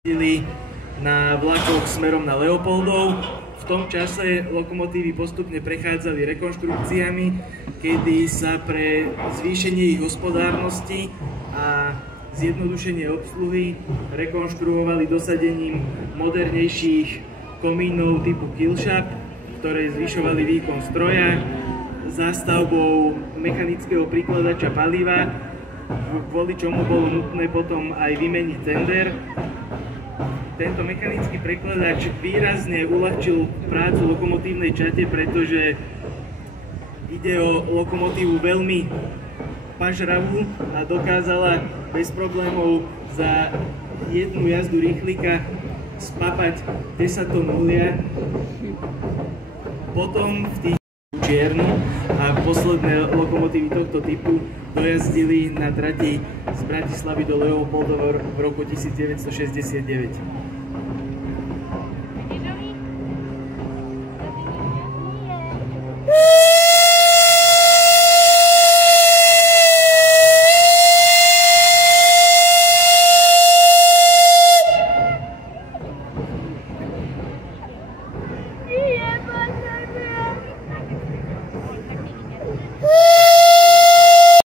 Jezdili na vlakoch smerom na Leopoldov. V tom čase lokomotívy postupne prechádzali rekonštrukciami, kedy sa pre zvýšenie ich hospodárnosti a zjednodušenie obsluhy rekonštruovali dosadením modernejších komínov typu killshop, ktoré zvyšovali výkon stroja, zástavbou mechanického prikladača paliva, kvôli čomu bolo nutné potom aj vymeniť tender. Tento mechanický prekladač výrazne uľahčil prácu lokomotívnej čate, pretože ide o lokomotívu veľmi pažravú a dokázala bez problémov za jednu jazdu rýchlika spapať 10 tón uhlia. Potom v tých čiernu a posledné lokomotívy tohto typu dojazdili na trati z Bratislavy do Leopoldova v roku 1969.